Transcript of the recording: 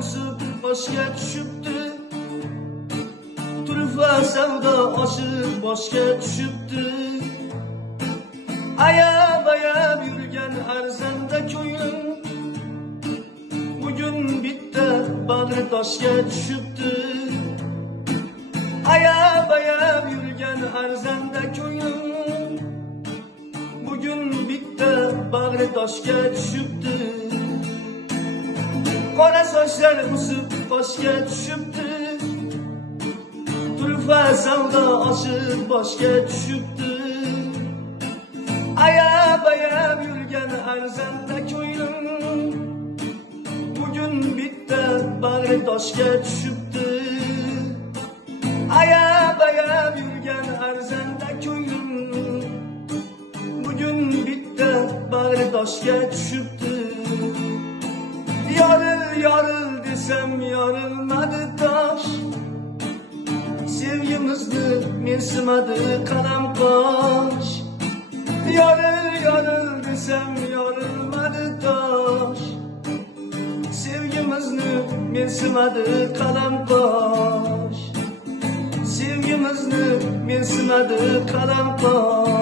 usib boshga tushibdi. Turfa savdo oshib boshga tushibdi. Ayab yurgan arzanda ko'nglim bugun bitta bag'ri toshga tushibdi. Ayab yurgan arzanda ko'nglim bugun bitta bag'ri toshga tushibdi. Qora sochlar o'sib boshga tushibdi. Turfa savdo oshib boshga tushibdi. Ayab yurgan arzanda ko'nglim bugun bitta bag'ri toshga tushibdi. Ayab yurgan arzanda ko'nglim bugun bitta bag'ri toshga tushibdi. Yoril desam yorilmadi tosh. Sevgimizni mensimadi qalam qosh. Yoril desam yorilmadi tosh. Sevgimizni mensimadi qalam qosh. Sevgimizni mensimadi qalam qosh.